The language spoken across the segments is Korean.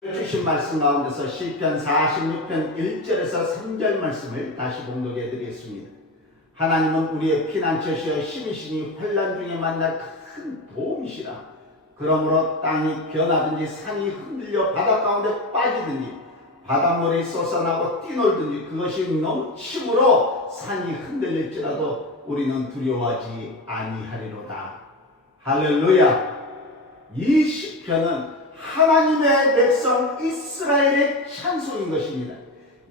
주신 말씀 가운데서 시편 46편 1절에서 3절 말씀을 다시 봉독해 드리겠습니다. 하나님은 우리의 피난처시여 힘이시니 환난 중에 만날 큰 도움이시라. 그러므로 땅이 변하든지 산이 흔들려 바다 가운데 빠지든지 바닷물이 솟아나고 뛰놀든지 그것이 넘침으로 산이 흔들릴지라도 우리는 두려워하지 아니하리로다. 할렐루야. 이 시편은 하나님의 백성 이스라엘의 찬송인 것입니다.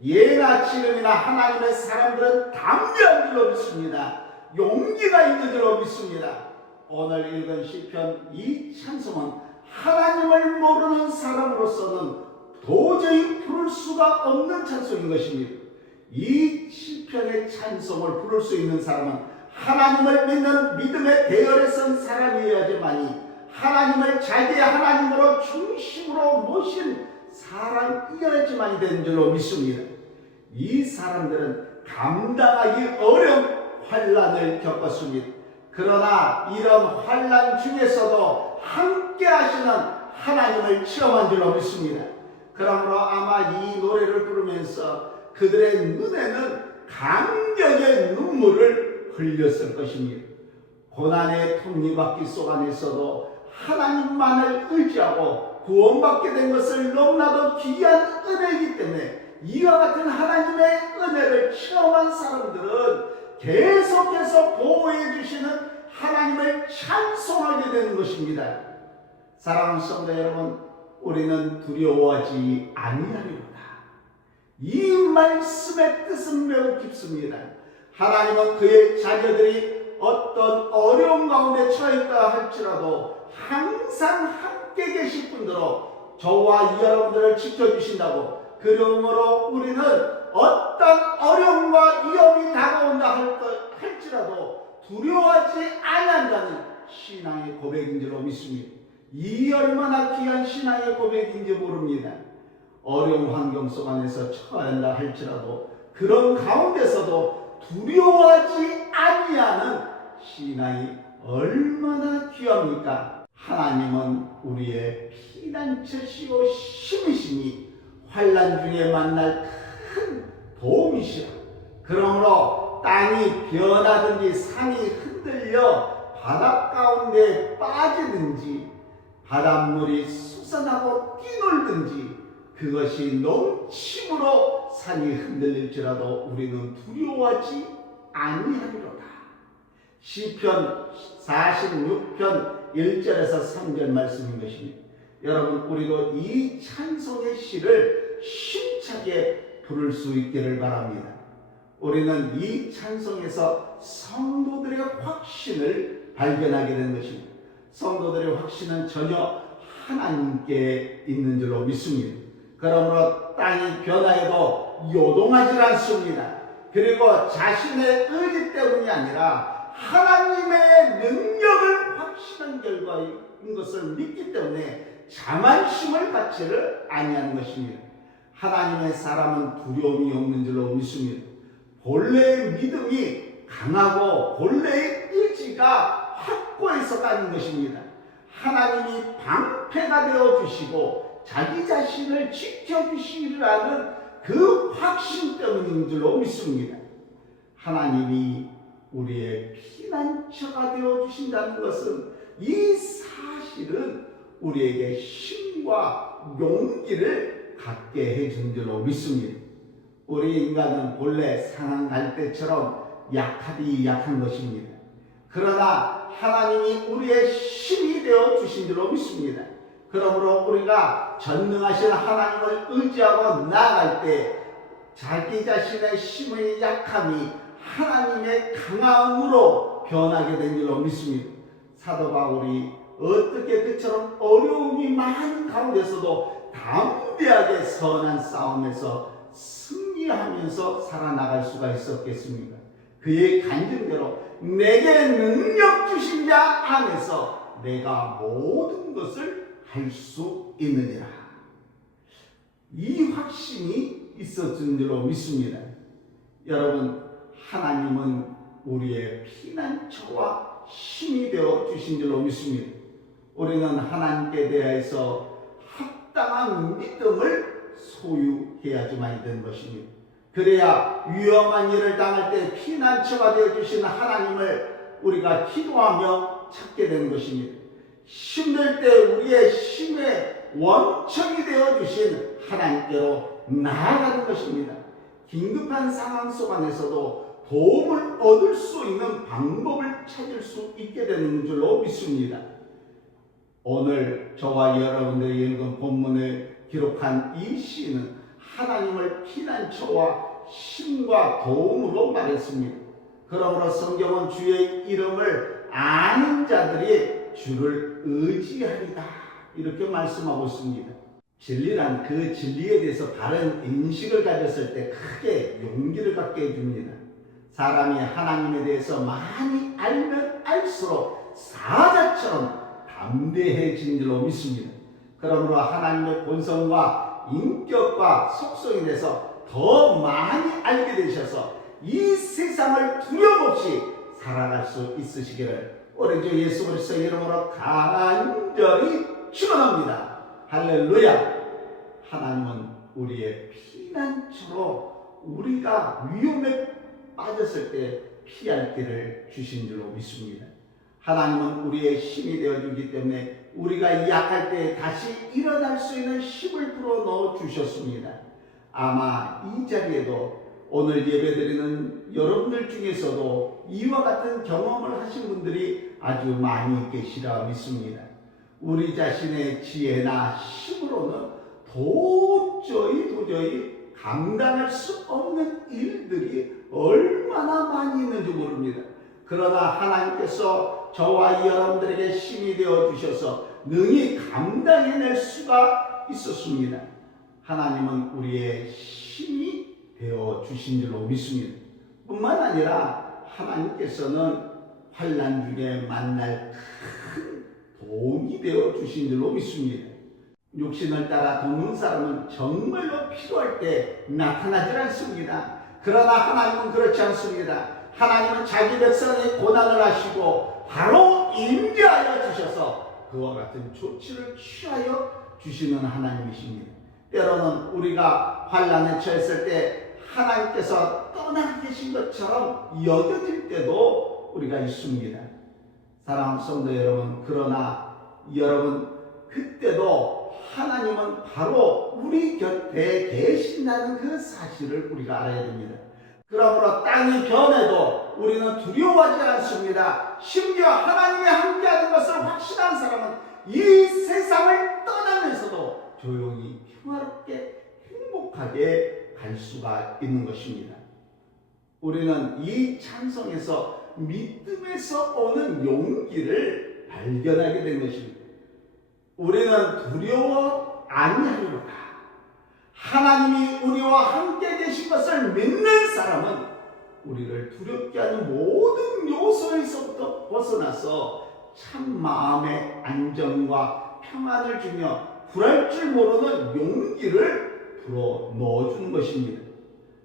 예나 지금이나 하나님의 사람들은 담대한 줄로 믿습니다. 용기가 있는 줄로 믿습니다. 오늘 읽은 시편 이 찬송은 하나님을 모르는 사람으로서는 도저히 부를 수가 없는 찬송인 것입니다. 이 시편의 찬송을 부를 수 있는 사람은 하나님을 믿는 믿음의 대열에 선 사람이어야지만이 하나님을 자기의 하나님으로 중심으로 모신 사람이어야지만이 되는 줄로 믿습니다. 이 사람들은 감당하기 어려운 환난을 겪었습니다. 그러나 이런 환난 중에서도 함께 하시는 하나님을 체험한 줄로 믿습니다. 그러므로 아마 이 노래를 부르면서 그들의 눈에는 감격의 눈물을 흘렸을 것입니다. 고난의 톱니바퀴 속 안에서도 하나님만을 의지하고 구원받게 된 것을 너무나도 귀한 은혜이기 때문에 이와 같은 하나님의 은혜를 체험한 사람들은 계속해서 보호해 주시는 하나님을 찬송하게 되는 것입니다. 사랑하는 성도 여러분, 우리는 두려워하지 아니하리로다. 이 말씀의 뜻은 매우 깊습니다. 하나님은 그의 자녀들이 어떤 어려움 가운데 처했다 할지라도 항상 함께 계실 분으로 저와 여러분들을 지켜주신다고, 그러므로 우리는 어떤 어려움과 위험이 다가온다 할지라도 두려워하지 아니한다는 신앙의 고백인 줄로 믿습니다. 이 얼마나 귀한 신앙의 고백인지 모릅니다. 어려운 환경 속 안에서 처한다 할지라도 그런 가운데서도 두려워하지 아니하는 신앙이 얼마나 귀합니까? 하나님은 우리의 피난처시오 힘이시니 환난 중에 만날 큰 도움이시라. 그러므로 땅이 변하든지 산이 흔들려 바다 가운데 빠지든지 바닷물이 솟아나고 뛰놀든지 그것이 넘침으로 산이 흔들릴지라도 우리는 두려워하지 아니하리로다. 시편 46편 1절에서 3절 말씀인 것입니다. 여러분, 우리도 이 찬송의 시를 힘차게 부를 수 있기를 바랍니다. 우리는 이 찬송에서 성도들의 확신을 발견하게 된 것입니다. 성도들의 확신은 전혀 하나님께 있는 줄로 믿습니다. 그러므로 땅이 변화해도 요동하지 않습니다. 그리고 자신의 의지 때문이 아니라 하나님의 능력을 확신한 결과인 것을 믿기 때문에 자만심을 갖지를 아니하는 것입니다. 하나님의 사람은 두려움이 없는 줄로 믿습니다. 본래의 믿음이 강하고 본래의 의지가 확고해서 가는 것입니다. 하나님이 방패가 되어주시고 자기 자신을 지켜주시리라는 그 확신 때문인 줄로 믿습니다. 하나님이 우리의 피난처가 되어주신다는 것은 이 사실은 우리에게 힘과 용기를 갖게 해준 줄로 믿습니다. 우리 인간은 본래 상한 갈대처럼 약하디 약한 것입니다. 그러나 하나님이 우리의 힘이 되어주신 줄로 믿습니다. 그러므로 우리가 전능하신 하나님을 의지하고 나아갈 때 자기 자신의 힘의 약함이 하나님의 강함으로 변하게 된 줄로 믿습니다. 사도 바울이 어떻게 그처럼 어려움이 많은 가운데서도 담대하게 선한 싸움에서 승리하면서 살아나갈 수가 있었겠습니까? 그의 간증대로 내게 능력 주신 자 안에서 내가 모든 것을 할 수 있느니라. 이 확신이 있었던 줄로 믿습니다. 여러분, 하나님은 우리의 피난처와 힘이 되어 주신 줄로 믿습니다. 우리는 하나님께 대해서 합당한 믿음을 소유해야지만이 되는 것입니다. 그래야 위험한 일을 당할 때 피난처가 되어주신 하나님을 우리가 기도하며 찾게 되는 것입니다. 힘들 때 우리의 힘의 원천이 되어주신 하나님께로 나아가는 것입니다. 긴급한 상황 속 안에서도 도움을 얻을 수 있는 방법을 찾을 수 있게 되는 줄로 믿습니다. 오늘 저와 여러분들이 읽은 본문을 기록한 이 시인은 하나님을 피난처와 힘과 도움으로 말했습니다. 그러므로 성경은 주의 이름을 아는 자들이 주를 의지하리다 이렇게 말씀하고 있습니다. 진리란 그 진리에 대해서 바른 인식을 가졌을 때 크게 용기를 갖게 해줍니다. 사람이 하나님에 대해서 많이 알면 알수록 사자처럼 담대해진 줄로 믿습니다. 그러므로 하나님의 본성과 인격과 속성에 대해서 더 많이 알게 되셔서 이 세상을 두려움 없이 살아갈 수 있으시기를 우리 주 예수 그리스도의 이름으로 간절히 축원합니다. 할렐루야. 하나님은 우리의 피난처로 우리가 위험에 빠졌을 때 피할 길을 주신 줄로 믿습니다. 하나님은 우리의 힘이 되어주기 때문에 우리가 약할 때 다시 일어날 수 있는 힘을 불어넣어 주셨습니다. 아마 이 자리에도 오늘 예배드리는 여러분들 중에서도 이와 같은 경험을 하신 분들이 아주 많이 계시라 믿습니다. 우리 자신의 지혜나 힘으로는 도저히 감당할 수 없는 일들이 얼마나 많이 있는지 모릅니다. 그러나 하나님께서 저와 여러분들에게 힘이 되어 주셔서 능히 감당해낼 수가 있었습니다. 하나님은 우리의 힘이 되어 주신 줄로 믿습니다. 뿐만 아니라 하나님께서는 환난 중에 만날 큰 도움이 되어 주신 줄로 믿습니다. 육신을 따라 돕는 사람은 정말로 필요할 때 나타나질 않습니다. 그러나 하나님은 그렇지 않습니다. 하나님은 자기 백성의 고난을 하시고 바로 임재하여 주셔서 그와 같은 조치를 취하여 주시는 하나님이십니다. 때로는 우리가 환난에 처했을 때 하나님께서 떠나 계신 것처럼 여겨질 때도 우리가 있습니다. 사랑하는 성도 여러분, 그러나 여러분 그때도 하나님은 바로 우리 곁에 계신다는 그 사실을 우리가 알아야 됩니다. 그러므로 땅이 변해도 우리는 두려워하지 않습니다. 심지어 하나님이 함께하는 것을 확신한 사람은 이 세상을 떠나면서도 조용히 평화롭게 행복하게 갈 수가 있는 것입니다. 우리는 이 찬송에서 믿음에서 오는 용기를 발견하게 된 것입니다. 우리는 두려워 아니하리로다. 하나님이 우리와 함께 계신 것을 믿는 사람은 우리를 두렵게 하는 모든 요소에서부터 벗어나서 참 마음의 안정과 평안을 주며 불할 줄 모르는 용기를 불어 넣어주는 것입니다.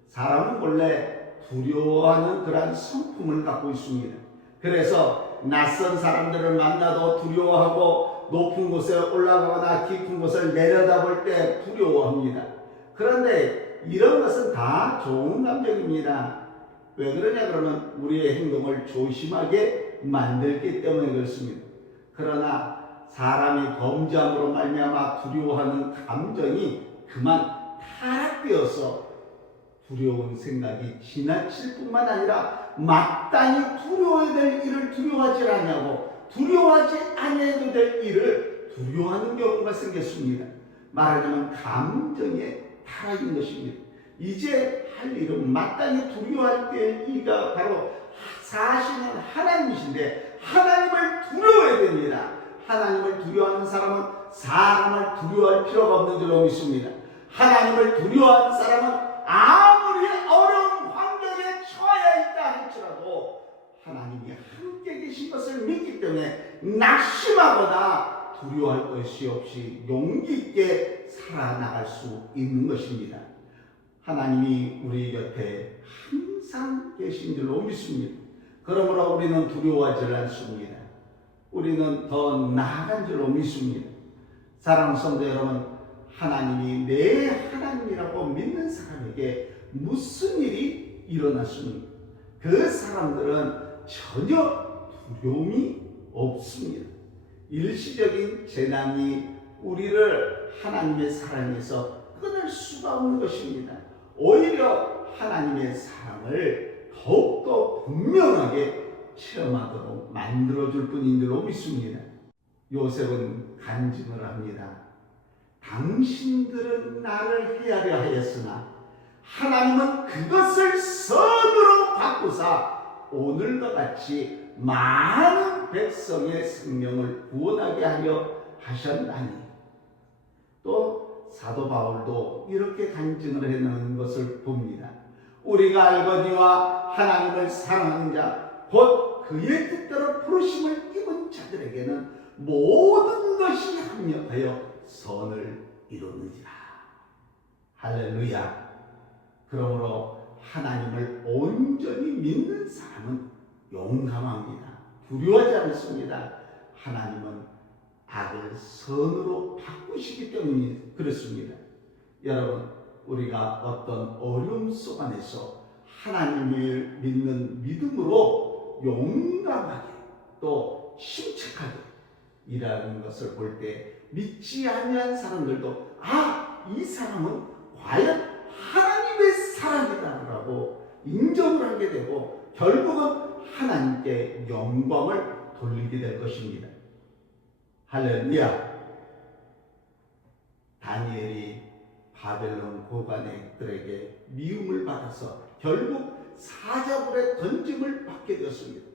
사람은 원래 두려워하는 그러한 성품을 갖고 있습니다. 그래서 낯선 사람들을 만나도 두려워하고 높은 곳에 올라가거나 깊은 곳을 내려다볼 때 두려워합니다. 그런데 이런 것은 다 좋은 감정입니다. 왜 그러냐 그러면 우리의 행동을 조심하게 만들기 때문에 그렇습니다. 그러나 사람이 범죄함으로 말미암아 두려워하는 감정이 그만 타락되어서 두려운 생각이 지나칠 뿐만 아니라 마땅히 두려워해야 될 일을 두려워하지 않냐고 두려워하지 아니해도 될 일을 두려워하는 경우가 생겼습니다. 말하자면 감정의 타락인 것입니다. 이제 할 일은 마땅히 두려워할 될 일이 바로 사실은 하나님이신데 하나님을 두려워해야 됩니다. 하나님을 두려워하는 사람은 사람을 두려워할 필요가 없는 줄로 믿습니다. 하나님을 두려워하는 사람은 아무리 어려운 환경에 처해 있다 할지라도 하나님이 함께 계신 것을 믿기 때문에 낙심하거나 두려워할 것이 없이 용기 있게 살아나갈 수 있는 것입니다. 하나님이 우리 곁에 항상 계신 줄로 믿습니다. 그러므로 우리는 두려워하지 않습니다. 우리는 더 나아간 줄로 믿습니다. 사랑하는 성도 여러분, 하나님이 내 하나님이라고 믿는 사람에게 무슨 일이 일어났습니까? 그 사람들은 전혀 두려움이 없습니다. 일시적인 재난이 우리를 하나님의 사랑에서 끊을 수가 없는 것입니다. 오히려 하나님의 사랑을 더욱더 분명하게 체험하도록 만들어줄 뿐인 줄로 믿습니다. 요셉은 간증을 합니다. 당신들은 나를 해하려 하였으나 하나님은 그것을 선으로 바꾸사 오늘과 같이 많은 백성의 생명을 구원하게 하려 하셨나니. 또 사도 바울도 이렇게 간증을 해놓은 것을 봅니다. 우리가 알거니와 하나님을 사랑하는 자 곧 그의 뜻대로 부르심을 입은 자들에게는 모든 것이 합력하여 선을 이루느니라. 할렐루야. 그러므로 하나님을 온전히 믿는 사람은 용감합니다. 두려워하지 않습니다. 하나님은 악을 선으로 바꾸시기 때문에 그렇습니다. 여러분, 우리가 어떤 어려움 속 안에서 하나님을 믿는 믿음으로 용감하게 또 침착하게 일하는 것을 볼 때 믿지 아니한 사람들도 이 사람은 과연 하나님의 사랑이다라고 인정을 하게 되고 결국은 하나님께 영광을 돌리게 될 것입니다. 할렐루야. 다니엘이 바벨론 고관들에게 미움을 받아서 결국 사자굴에 던짐을 받게 되었습니다.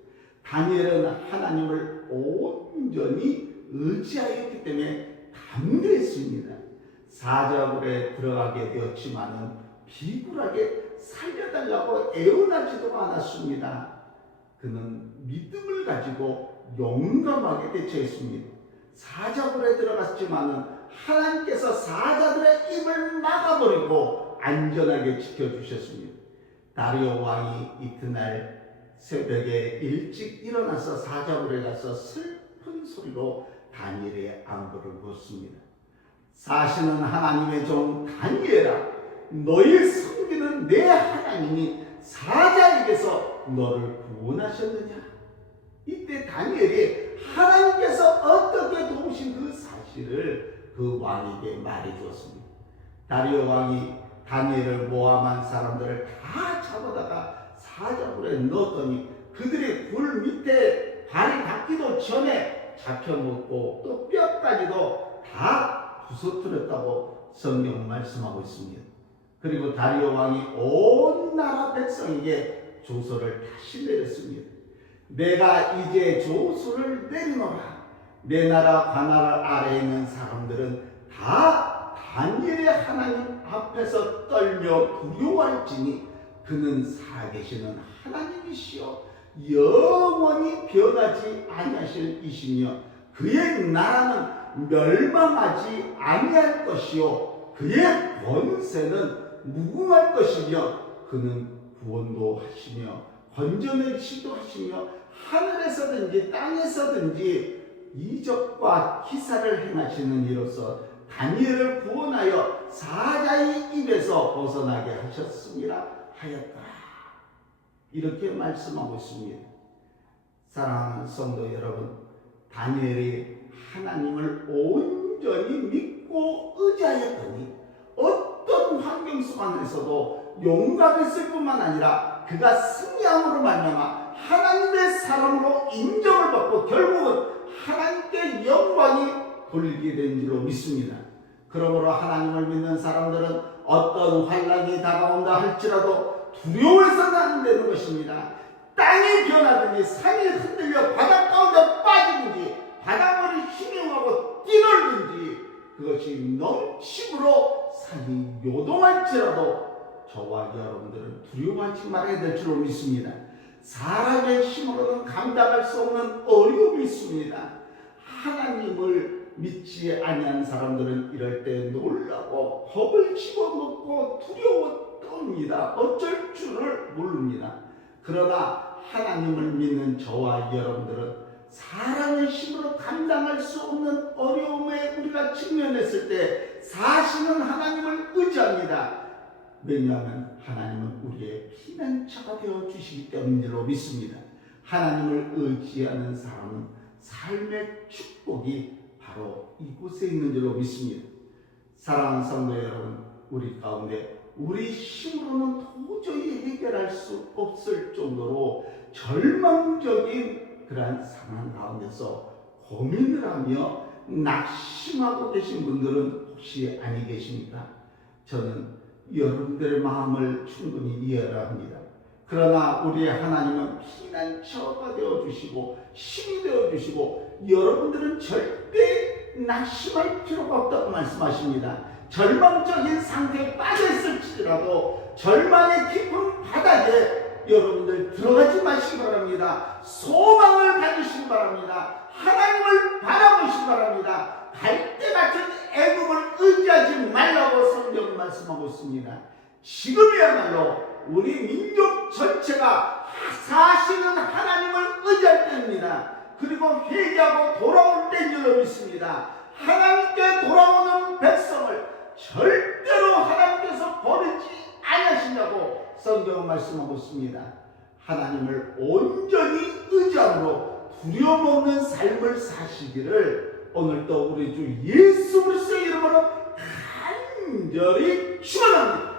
다니엘은 하나님을 온전히 의지하였기 때문에 담대했습니다. 사자굴에 들어가게 되었지만은 비굴하게 살려달라고 애원하지도 않았습니다. 그는 믿음을 가지고 용감하게 대처했습니다. 사자굴에 들어갔지만은 하나님께서 사자들의 입을 막아버리고 안전하게 지켜주셨습니다. 다리오 왕이 이튿날 새벽에 일찍 일어나서 사자굴에 가서 슬픈 소리로 다니엘의 안부를 묻습니다. 사시는 하나님의 종 다니엘아, 너희 섬기는 내 하나님이 사자에게서 너를 구원하셨느냐? 이때 다니엘이 하나님께서 어떻게 도우신 그 사실을 그 왕에게 말해 주었습니다. 다리오 왕이 다니엘을 모함한 사람들을 다 잡아다가 사자굴에 넣었더니 그들이 굴 밑에 발이 닿기도 전에 잡혀먹고 또 뼈까지도 다 부서뜨렸다고 성경 말씀하고 있습니다. 그리고 다리오 왕이 온 나라 백성에게 조서를 다시 내렸습니다. 내가 이제 조서를 내리노라. 내 나라 관할 아래에 있는 사람들은 다 다니엘의 하나님 앞에서 떨며 두려워할지니 그는 살아계시는 하나님이시여 영원히 변하지 아니하실 이시며 그의 나라는 멸망하지 아니할 것이요 그의 권세는 무궁할 것이며 그는 구원도 하시며 건져내시도 하시며 하늘에서든지 땅에서든지 이적과 기사를 행하시는 이로써 다니엘을 구원하여 사자의 입에서 벗어나게 하셨습니다 하였다. 이렇게 말씀하고 있습니다. 사랑하는 성도 여러분, 다니엘이 하나님을 온전히 믿고 의지하였더니 어떤 환경 속 안에서도 용감했을 뿐만 아니라 그가 승리함으로 말미암아 하나님의 사람으로 인정을 받고 결국은 하나님께 영광이 돌리게 된 줄로 믿습니다. 그러므로 하나님을 믿는 사람들은 어떤 환난이 다가온다 할지라도 두려워해서는 안 되는 것입니다. 땅이 변하든지 산이 흔들려 바다 가운데 빠지든지 바닷물이 희명하고 뛰놀든지 그것이 넘침으로 산이 요동할지라도 저와 여러분들은 두려워하지 말아야 될 줄로 믿습니다. 사람의 힘으로는 감당할 수 없는 어려움이 있습니다. 하나님을 믿지 아니한 사람들은 이럴 때 놀라고 겁을 집어먹고 두려워 떱니다. 어쩔 줄을 모릅니다. 그러나 하나님을 믿는 저와 여러분들은 사람의 힘으로 감당할 수 없는 어려움에 우리가 우리가 직면했을 때 사실은 하나님을 의지합니다. 왜냐하면 하나님은 우리의 피난처가 되어 주시기 때문인 줄로 믿습니다. 하나님을 의지하는 사람은 삶의 축복이 바로 이곳에 있는 줄로 믿습니다. 사랑하는 성도 여러분, 우리 가운데 우리 힘으로는 도저히 해결할 수 없을 정도로 절망적인 그러한 상황 가운데서 고민을 하며 낙심하고 계신 분들은 혹시 아니 계십니까? 저는 여러분들의 마음을 충분히 이해합니다. 그러나 우리의 하나님은 피난처가 되어주시고 힘이 되어주시고 여러분들은 절대 낙심할 필요가 없다고 말씀하십니다. 절망적인 상태에 빠져있을지라도 절망의 깊은 바닥에 여러분들 들어가지 마시기 바랍니다. 소망을 가지시기 바랍니다. 하나님을 바라보시기 바랍니다. 갈대 같은 애굽을 의지하지 말라고 성경은 말씀하고 있습니다. 지금이야말로 우리 민족 전체가 사실은 하나님을 의지할 때입니다. 그리고 회개하고 돌아올 때인 줄로 믿습니다. 하나님께 돌아오는 백성을 절대로 하나님께서 버리지 아니하신다고 성경은 말씀하고 있습니다. 하나님을 온전히 의지함으로 두려움 없는 삶을 사시기를 오늘도 우리 주 예수 그리스도의 이름으로 간절히 축원합니다.